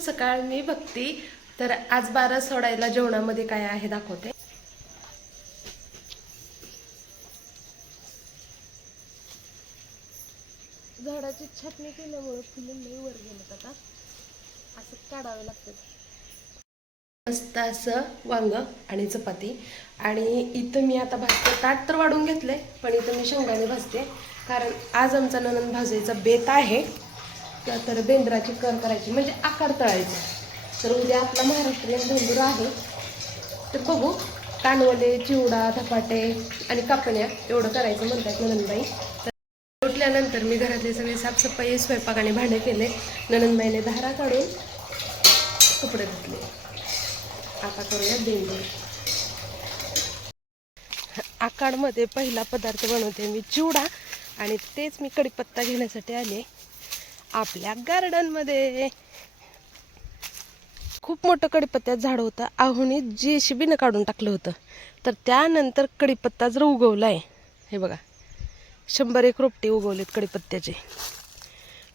सकाळ. मी भक्ती. तर आज 12 सोडायला जेवणामध्ये काय आहे दाखवते. झाडाची छाटणी केल्यामुळे फुलं लई वर गेलेत. आता असं काढावे लागतात. मस्त असं वांग आणि चपाती. आणि इथं मी आता भाजते. ताट तर वाढून घेतलंय, पण इथं मी शेंगदाणे भाजते, कारण आज आमचा नणंद भाजायचा बेत आहे. तर बेंद्राची कर करायची, म्हणजे आकार तळायचा. तर उद्या आपला महाराष्ट्रीयन बेंदूर आहे. तर बघू, कानवले, चिवडा, धपाटे आणि कापण्या एवढं करायचं म्हणतात नणंदबाई. तर उठल्यानंतर मी घरातले सगळे साफसफाई, स्वयंपाक आणि भांडे केले. नणंदबाईने धारा काढून कपडे धुतले. आता करूया बेंदूर. आकाडमध्ये पहिला पदार्थ बनवते मी चिवडा, आणि तेच मी कढीपत्ता घेण्यासाठी आले आपल्या गार्डनमध्ये. खूप मोठं कढीपत्त्याचं झाड होतं. आहुनी JCBनं काढून टाकलं होतं. तर त्यानंतर कढीपत्ता जर उगवलाय, हे बघा 100-1 रोपटे उगवलेत कढीपत्त्याचे.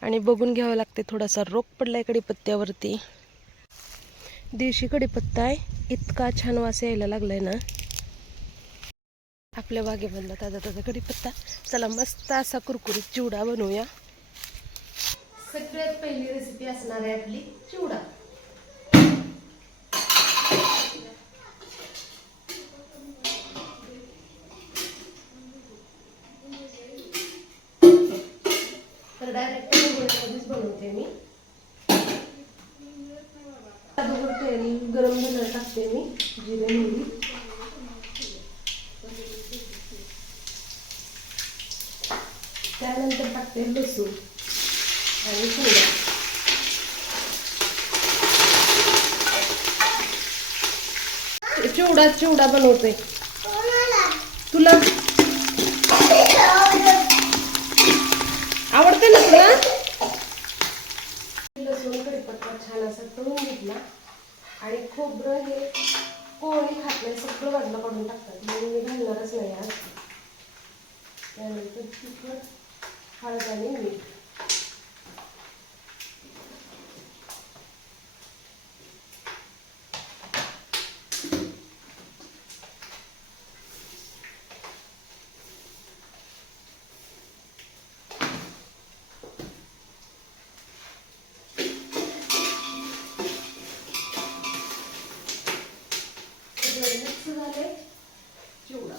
आणि बघून घ्यावं लागते, थोडासा रोग पडलाय कढीपत्त्यावरती. देशी कढीपत्ता आहे, इतका छान वास यायला लागलाय ना आपल्या बागेमधला ताजा ताजा कढीपत्ता. चला मस्त असा कुरकुरीत चिवडा बनवूया. सगळ्यात पहिली रेसिपी असणार आहे आपली चिवडा. तर डायरेक्ट मध्येच बनवते मी. तेल गरम झालं टाकते मी जिरे मोहरी. त्यानंतर टाकते लसूण आणि चिवडा. चिवडा बनवतोय. तुला आवडते ना तुला? लसूण कढीपत्ता छान असा तळून घेतला. आणि खोबरं हे कोणी खात नाही, सगळं बाजूला काढून टाकतात, म्हणून मी घालणारच नाही आज. त्यानंतर तिखट, हळद आणि मीठ. चिवडा.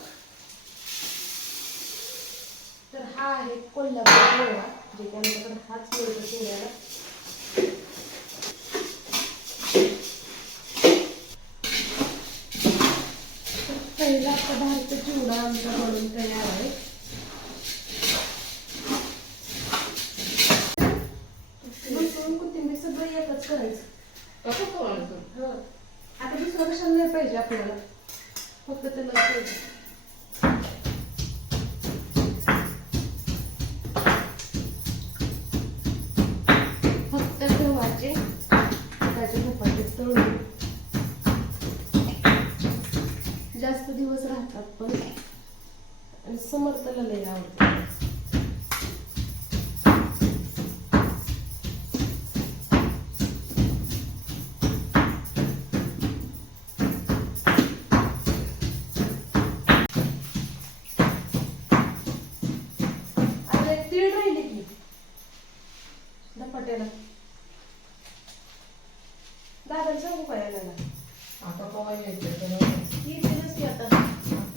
तर हा आहे कोल्हापूर मेवा, जे की आमच्याकडे हाच मिळतो चिवड्याला. पहिला पदार्थ चिवडा आमचा बनवून तयार आहे. लसूण कोथिंबीर सगळं एकच करायचं. आता दुसरं कशाला नाही पाहिजे आपल्याला, फक्त त्याला पाहिजे. फक्त गव्हाचे त्याचे धपाटे तळून जास्त दिवस राहतात, पण आणि समर्थला लय आवडतं. तीळ राहिले की धपाट्याला दादा सांगू काय यायला आता कवा यायचं की दिवस की आता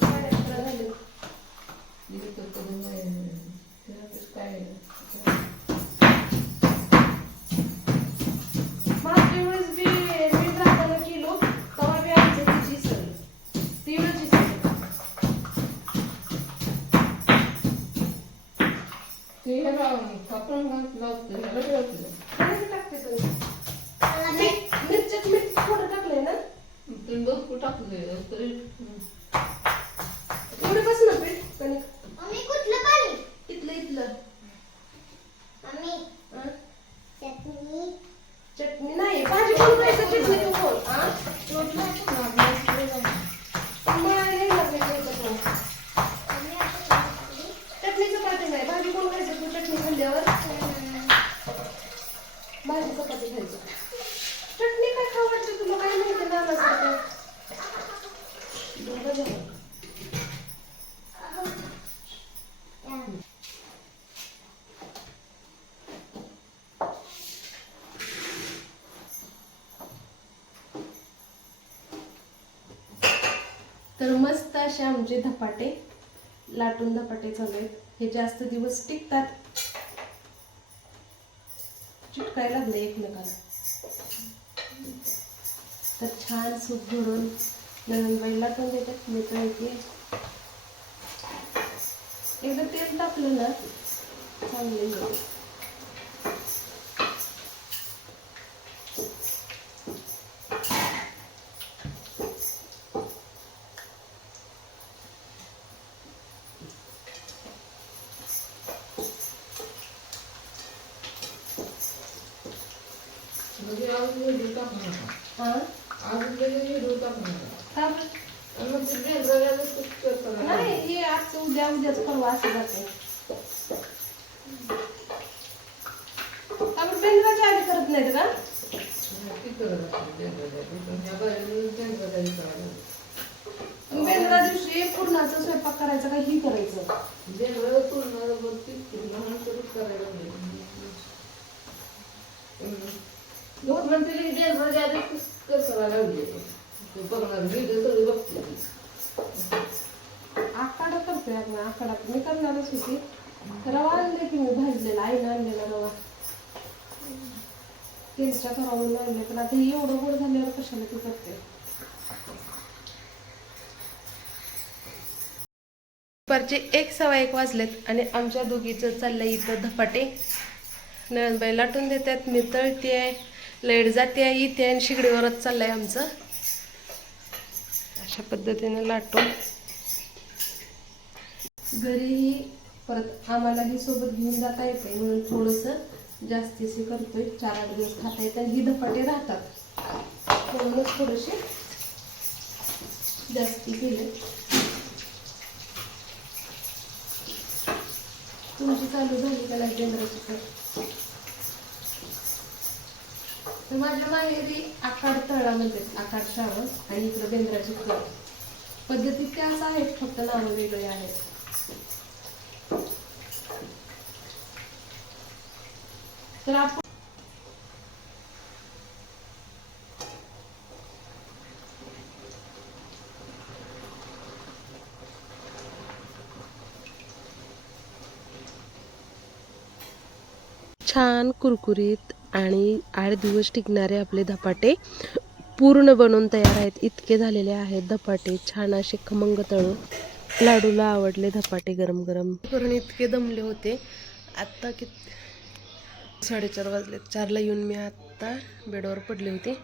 11:30 झाले. काय मागच्या वेळेस बी मी दादाला केलो तेव्हा बी आमचं तिची सर तीळची सर मिरच्यात मीठ थोडं टाकलंय ना तुम्ही भरपूर टाकलंय तरी एवढं बस ना पीठ कणिक. मम्मी कुठलं पाणी इथलं मम्मी चटणी नाही भाजी कोण करायचं चटणी तू कोण चटणीचं पाठी नाही भाजी कोण खायचं तू चटणी खाल्ल्यावर भाजी चपाती खायचं. तर मस्त असे आमचे धपाटे, लाटून धपाटे चालू आहेत. हे जास्त दिवस टिकतात. चिटकायला लागले एकमेकाला. तर छान सूप भरून नंदबाई लाटून देतात. मी तर एकदा तेल टाकलं ना चांगले होईल. नाही हे आज उद्या उद्याच परवा असं जाते. आपण बेंद्राच्या आधी करत नाहीत का? बेंद्रा दिवशी पूर्णाचा स्वयंपाक करायचा का ही करायचं? आखाडा करतोय आपण. आखाडा मी करणारच होती. रवा आणले की मी भाजलेला, आईने आणलेला रवा. केलच्या करावून आणले, पण आता ही एवढं गोड झाल्यावर कशाला ती करते. दुपारचे 1:15 वाजलेत आणि आमच्या दोघीचं चाललंय इथं धपाटे. नळणबाई लाटून देतात, मी तळते आहे, लाईट जाते आहे, इथे आणि शिगडीवरच चाललंय आमचं. अशा पद्धतीने लाटून घरीही परत आम्हालाही सोबत घेऊन जाता येते म्हणून थोडंसं जास्तीचे करतोय. 4-8 दिवस खाता येतात. ही धपाटे राहतात म्हणूनच थोडेसे जास्ती केले. तुमची चालू झाली का नाही बेंद्राची? तर माझ्या माहेरी आखाड तळा म्हणतात, आखाड श्रावण, आणि इकडं बेंद्राची कळ. पद्धती त्याच आहेत, फक्त नावं वेगळे आहेत. तर आपण छान कुरकुरीत आणि 8 दिवस टिकणारे आपले धपाटे पूर्ण बनवून तयार आहेत. इतके झालेले आहेत धपाटे, छान असे खमंग तळून. लाडूला आवडले धपाटे गरम गरम करून. इतके दमले होते. आत्ता 4:30 वाजलेत. 4ला येऊन मी आत्ता बेडवर पडली होती.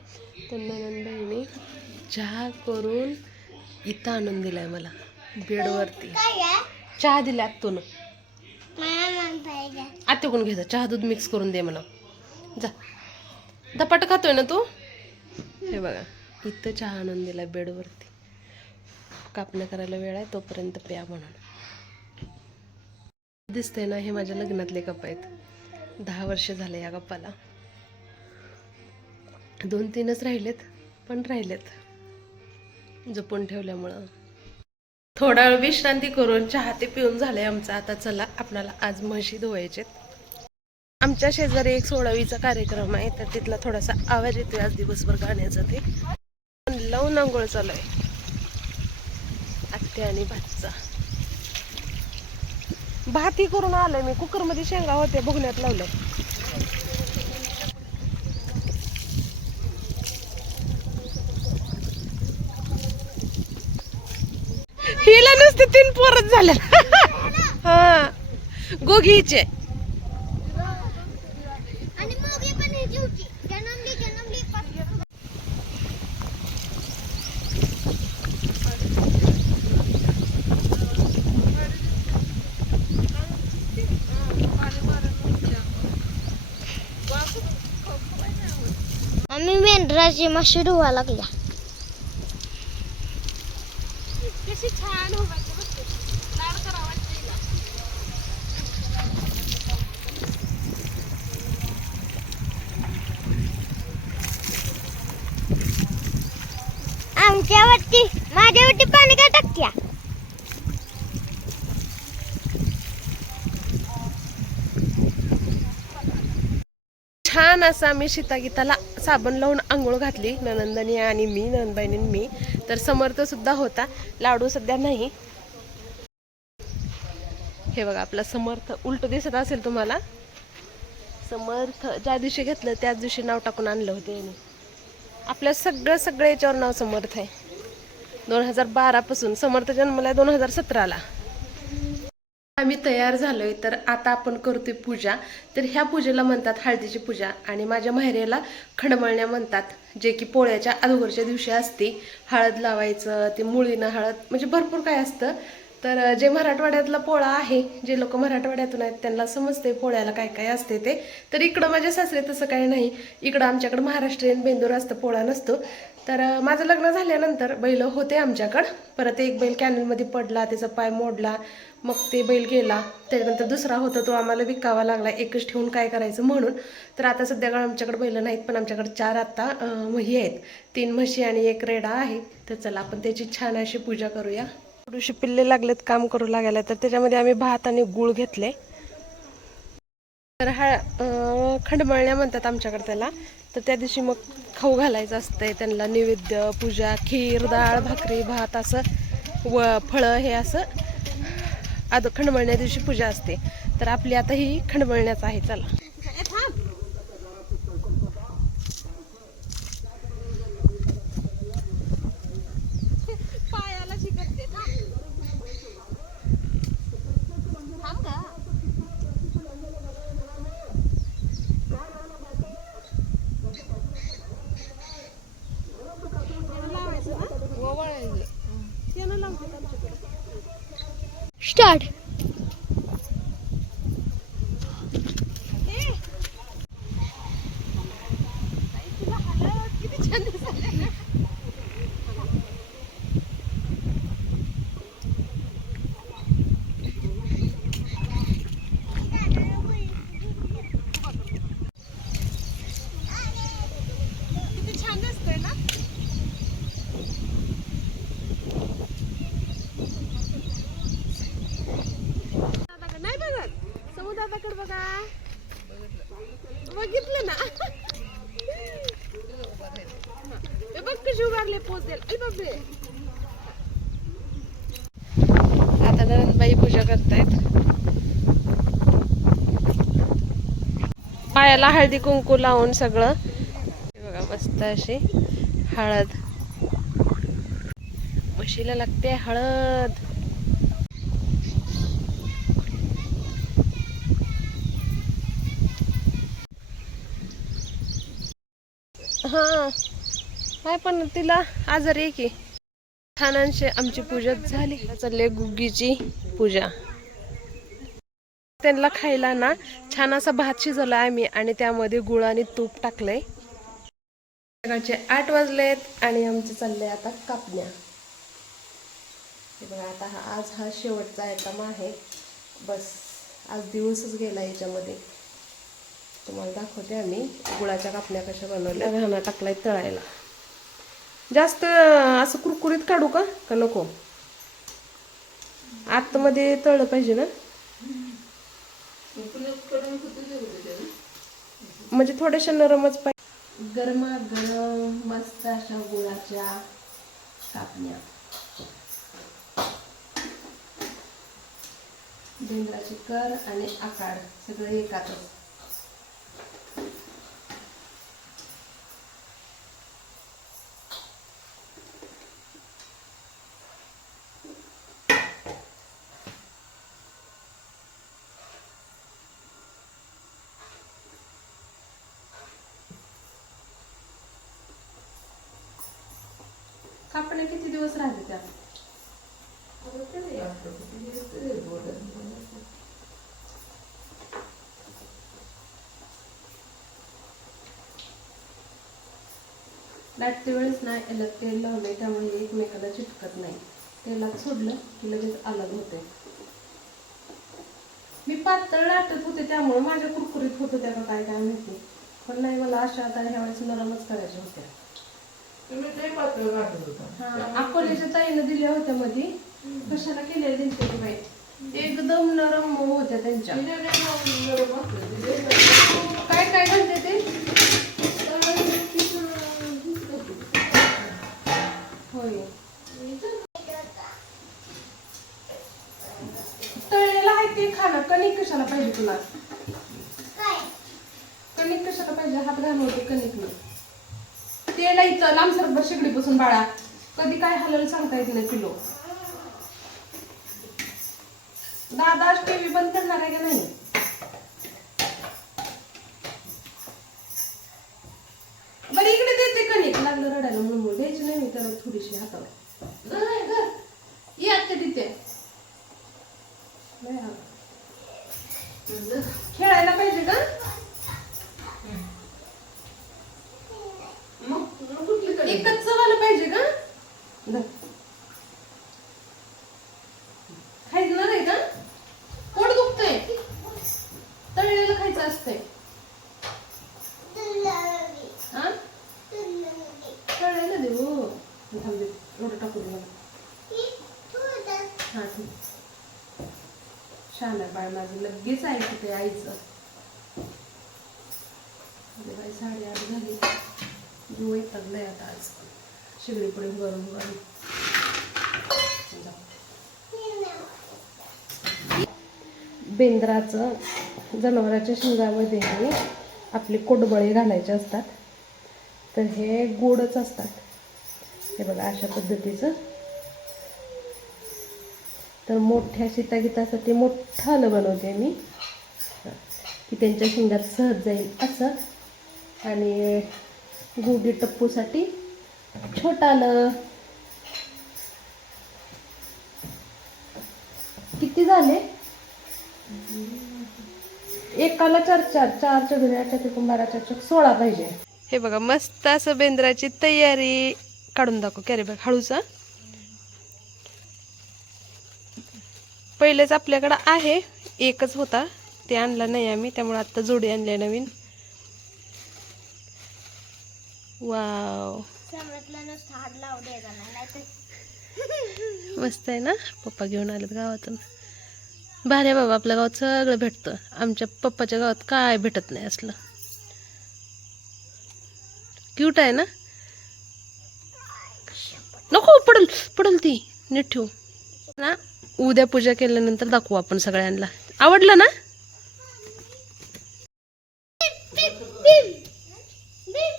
तर नंदबाईने चहा करून इथं आणून दिलाय मला बेडवरती. चहा दिला आत्तून. आत्याकडून घ्यायचा चहा, दूध मिक्स करून दे मला. जा, धपाट खातोय ना तू? हे बघा, इथं चहा आणून दिला बेडवरती. कापण्या करायला वेळ आहे, तोपर्यंत प्या म्हणून. दिसतंय ना, हे माझ्या लग्नातले कप आहेत. 10 वर्ष झाले या कपाला. 2-3च राहिलेत, पण राहिलेत जपून ठेवल्यामुळं. थोडा वेळ विश्रांती करून चहा ते पिऊन झालंय आमचं. आता चला, आपल्याला आज म्हशी धुवायचेत. आमच्या शेजारी एक 16वीचा कार्यक्रम आहे, तर तिथला थोडासा आवाज येतोय आज दिवसभर गाण्याचा. ते लावून आंघोळ चालू आहे आत्या आणि भातचा. भातही करून आलोय मी. कुकरमध्ये शेंगा होते, भुगण्यात लावलंय. हिला नुसते 3 पोरच झाले. हा, गोगीचे. आम्ही मेंढराची माशी धुवा लागल्या. कशी छान लाड करावा. आमच्यावरती माझ्यावरती पाणी का टाकत्या? छान छान असं आम्ही सीतागीताला साबण लावून आंघोळ घातली, ननंदनी आणि मी, ननंदबाईनी मी. तर समर्थ सुद्धा होता, लाडू सध्या नाही. हे बघा आपला समर्थ उलट दिसत असेल तुम्हाला. समर्थ ज्या दिवशी घेतलं त्याच दिवशी नाव टाकून आणलं होतं याने. आपल्या सगळं याच्यावर नाव समर्थ आहे. 2012 पासून. समर्थ जन्मला 2017ला. आम्ही तयार झालोय, तर आता आपण करतोय पूजा. तर ह्या पूजेला म्हणतात हळदीची पूजा, आणि माझ्या माहेरेला खंडमळण्या म्हणतात, जे की पोळ्याच्या अगोदरच्या दिवशी असते. हळद लावायचं, ते मुळीनं हळद, म्हणजे भरपूर काय असतं. तर जे मराठवाड्यातला पोळा आहे, जे लोक मराठवाड्यातून आहेत त्यांना समजते पोळ्याला काय काय असते ते. तर इकडं माझ्या सासरे तसं काही नाही. इकडं आमच्याकडं महाराष्ट्रीयन बेंदूर असतं, पोळा नसतो. तर माझं लग्न झाल्यानंतर बैल होते आमच्याकडं. परत एक बैल कॅनलमध्ये पडला, त्याचा पाय मोडला, मग ते बैल गेला. त्याच्यानंतर दुसरा होता, तो आम्हाला विकावा लागला, एकच ठेवून काय करायचं म्हणून. तर आता सध्या आमच्याकडे बैल नाहीत, पण आमच्याकडे 4 आता म्हशी आहेत. 3 म्हशी आणि 1 रेडा आहे. तर चला आपण त्याची छान अशी पूजा करूया. थोडीशी पिल्ले लागलेत काम करू लागायला, तर त्याच्यामध्ये आम्ही भात आणि गूळ घेतले. तर खंडमळण्या म्हणतात आमच्याकडे त्याला. तर त्या दिवशी मग खाऊ घालायचं असतंय त्यांना, नैवेद्य, पूजा, खीर, डाळ, भाकरी, भात असं व फळं, हे असं खंडमळण्या दिवशी पूजा असते. तर आपली आता ही खंडमळण्याच आहे. चला स्टार्ट. समुद्राकडे बघा, बघितलं ना. बघ कशी उभारले, पोच द्यायला. बापरे, आता नंदबाई पूजा करतायत. पायाला हळदी कुंकू लावून सगळं बघा, मस्त अशी हळद. म्हशीला लागते हळद. हा नाही, पण तिला आजारी आहे की. छानशी आमची पूजा झाली. चालले गुग्गीची पूजा. त्यांना खायला ना छान असा भात शिजवला आम्ही, आणि त्यामध्ये गुळ आणि तूप टाकलंय. सकाळचे 8 वाजलेत आणि आमचं चाललंय आता कापण्या. हे बघा, आता आज हा शेवटचा आयटम आहे. बस आज दिवसच गेला याच्यामध्ये. तुम्हाला दाखवते आम्ही गुळाच्या कापण्या कशा बनवल्या. घाणा टाकलाय तळायला. जास्त असं कुरकुरीत काढू का नको? आतमध्ये तळलं पाहिजे ना, म्हणजे थोड्याशा नरमच पाहिजे. गरमागरम मस्त अशा गुळाच्या कापण्या. बेंद्राची कर आणि आकाड सगळे एकातच. कापण्या किती दिवस राहते त्यात? लाटते वेळेस नाही याला तेल लावलंय, त्यामुळे एकमेकाला चिटकत नाही. तेलात सोडलं की लगेच अलग होते. मी पातळ लाटत होते त्यामुळे माझ्या कुरकुरीत होत होत्या का काय काय माहिती, पण नाही, मला अशा आता ह्या वेळेस नरमच करायच्या होत्या. अकोल्याच्या ताईनं दिल्या होत्या मध्ये. कशाला केलेल्या त्यांच्या बाई, एकदम नरम होत्या त्यांच्या. काय काय घालते ते कणिक खा ना. कणिक कशाला पाहिजे तुला? कणिक कशाला पाहिजे? हात घालवते कणिक ना. तेला इथं लांबसर बस शेगडीपासून बाळा. कधी काय हलवलं सांगता येत नाही किलो. दादा टीव्ही बंद करणार आहे का नाही? बरं इकडे देते कणिक. लागलं रडायला म्हणून द्यायची नाही मी त्याला थोडीशी हातावर. घर ये आत्ता तिथे. खेळायला पाहिजे का? एकच चवायला पाहिजे का? खायचं आहे का? पोट दुखतंय. तळलेलं खायचं असतंय. हा तळलेलं देऊ. थांब दे एवढं टाकू दे मला. हा ठीक. छान आहे बाळ माझं. लगेच ऐकत आहे आईचं. बाई 8:30 झाली. जीव येतात आता आज शिगडी पुढे भरून भरून. बेंद्राचं जनावराच्या शिंगामध्ये हे आपले कोडबळे घालायचे असतात. तर हे गोडच असतात. हे बघा अशा पद्धतीचं. तर मोठ्या सीतागीतासाठी मोठं आलं बनवते मी की त्यांच्या शिंगात सहज जाईल असं. आणि गुडी टप्पूसाठी छोटं आलं. किती झाले? एकाला 4 4 घरी 8 एकूण 12 4 16 पाहिजे. हे बघा मस्त असं बेंद्राची तयारी. काढून दाखव कॅरी बॅग हळूचा. पहिलेच आपल्याकडं आहे. एकच होता ते आणला नाही आम्ही. त्यामुळे आता जोडी आणली नवीन. वाव मस्त आहे ना. पप्पा घेऊन आलेत गावातून. भारी बाबा आपल्या गावात सगळं भेटतं. आमच्या पप्पाच्या गावात काय भेटत नाही असलं. क्यूट आहे ना. नको पडल पडल ती. नीट ठेवू ना. उद्या पूजा केल्यानंतर दाखवू आपण सगळ्यांना. आवडलं ना.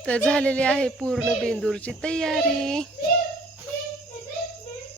तर झालेली आहे पूर्ण बेंदूरची तयारी.